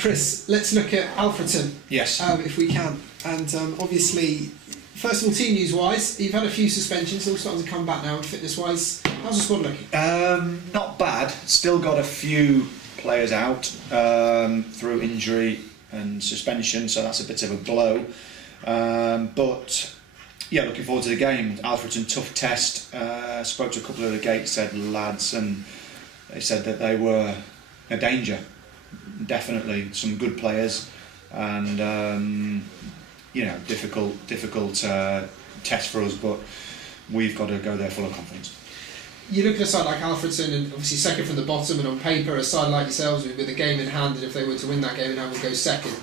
Chris, let's look at Alfreton. Yes. If we can. And obviously, first of all, team news-wise, you've had a few suspensions, all starting to come back now, and fitness-wise, how's the squad looking? Not bad. Still got a few players out through injury and suspension, so that's a bit of a blow. But yeah, looking forward to the game. Alfreton, tough test. Spoke to a couple of the Gateshead lads, and they said that they were a danger. Definitely some good players, and difficult test for us, but we've got to go there full of confidence. You look at a side like Alfreton, and obviously second from the bottom, and on paper a side like yourselves with a game in hand, and if they were to win that game in hand would go second,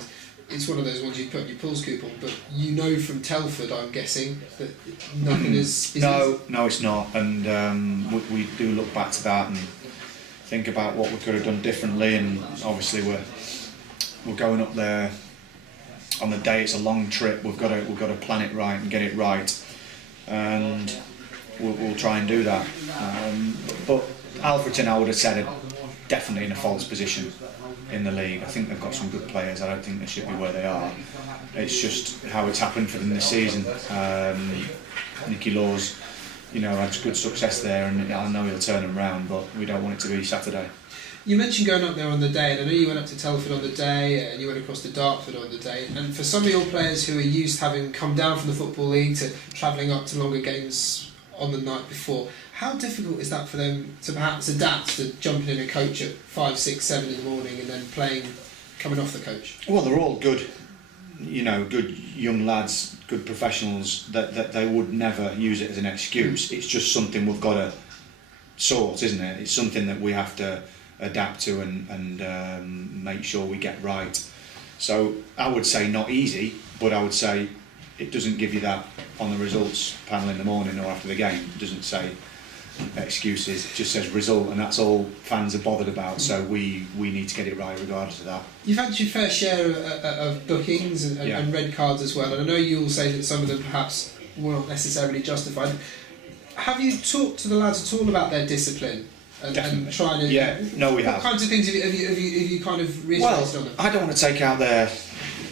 it's one of those ones you put your pools coupon. But you know from Telford, I'm guessing, that nothing is no, it's not, and we do look back to that and think about what we could have done differently, and obviously we're going up there on the day. It's a long trip. We've got to plan it right and get it right, and we'll try and do that. But Alfreton, I would have said, are definitely in a false position in the league. I think they've got some good players. I don't think they should be where they are. It's just how it's happened for them this season. Nicky Laws, had good success there, and I know he'll turn them round, but we don't want it to be Saturday. You mentioned going up there on the day, and I know you went up to Telford on the day, and you went across to Dartford on the day, and for some of your players who are used to having come down from the Football League to travelling up to longer games on the night before, how difficult is that for them to perhaps adapt to jumping in a coach at 5, 6, 7 in the morning and then playing, coming off the coach? Well, they're all good, good young lads, good professionals, that they would never use it as an excuse. It's just something we've got to sort, isn't it? It's something that we have to adapt to and make sure we get right. So I would say not easy, but I would say it doesn't give you that on the results panel in the morning or after the game. It doesn't say excuses, it just says result, and that's all fans are bothered about, so we need to get it right regardless of that. You've had your fair share of bookings and red cards as well, and I know you will say that some of them perhaps were not necessarily justified. Have you talked to the lads at all about their discipline and trying to... Yeah, no, we have. What kinds of things have you kind of reiterated on them? I don't want to take out their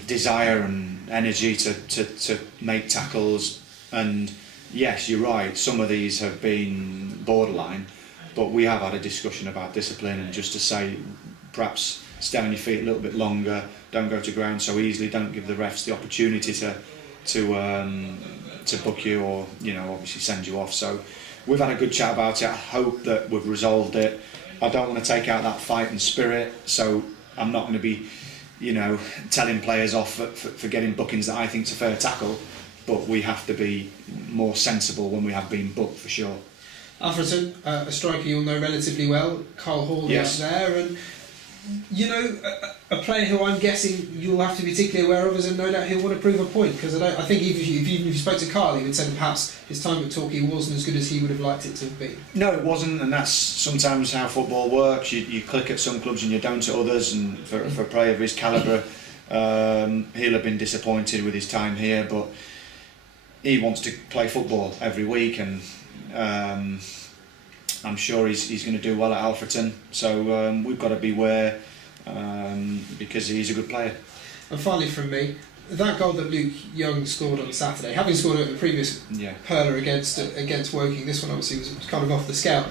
desire and energy to make tackles, and yes, you're right, some of these have been borderline, but we have had a discussion about discipline, and just to say perhaps stay on your feet a little bit longer, don't go to ground so easily, don't give the refs the opportunity to book you or obviously send you off. So we've had a good chat about it. I hope that we've resolved it. I don't want to take out that fighting spirit, so I'm not going to be telling players off for getting bookings that I think is a fair tackle, but we have to be more sensible when we have been booked, for sure. Alfreton, a striker you'll know relatively well, Karl Hall, yes, up there, and a player who I'm guessing you'll have to be particularly aware of, and no doubt he'll want to prove a point, because I think if you spoke to Karl, he would say that perhaps his time at Torquay wasn't as good as he would have liked it to be. No, it wasn't, and that's sometimes how football works. You click at some clubs and you don't at others, and for a player of his calibre, he'll have been disappointed with his time here, but he wants to play football every week, and I'm sure he's going to do well at Alfreton, so we've got to beware, because he's a good player. And finally from me, that goal that Luke Young scored on Saturday, having scored at the previous Perler against Woking, this one obviously was kind of off the scale.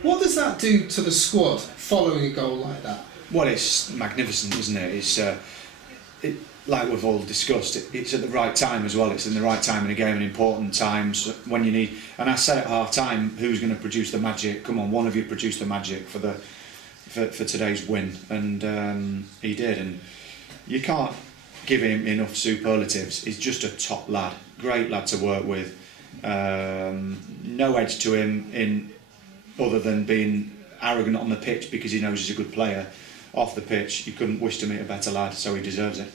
What does that do to the squad following a goal like that? Well, it's magnificent, isn't it? It's like we've all discussed, it's at the right time as well. It's in the right time in a game, an important time, so when you need. And I said at half time, who's going to produce the magic? Come on, one of you produce the magic for today's win, and he did. And you can't give him enough superlatives. He's just a top lad, great lad to work with. No edge to him other than being arrogant on the pitch because he knows he's a good player. Off the pitch, you couldn't wish to meet a better lad, so he deserves it.